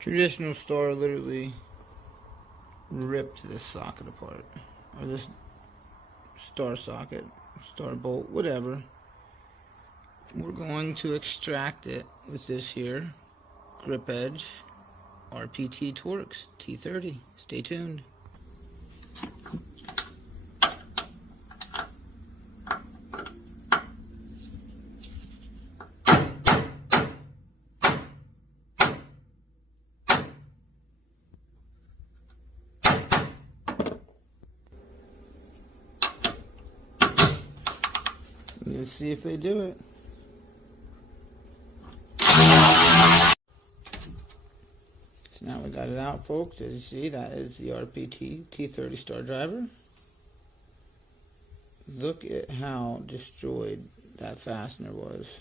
Traditional Star literally ripped this socket apart, or this star socket, star bolt, whatever. We're going to extract it with this here grip edge RPT Torx T30. Stay tuned. Let's see if they do it. So now we got it out, folks. As you see, that is the RPT T30 Star driver. Look at how destroyed that fastener was.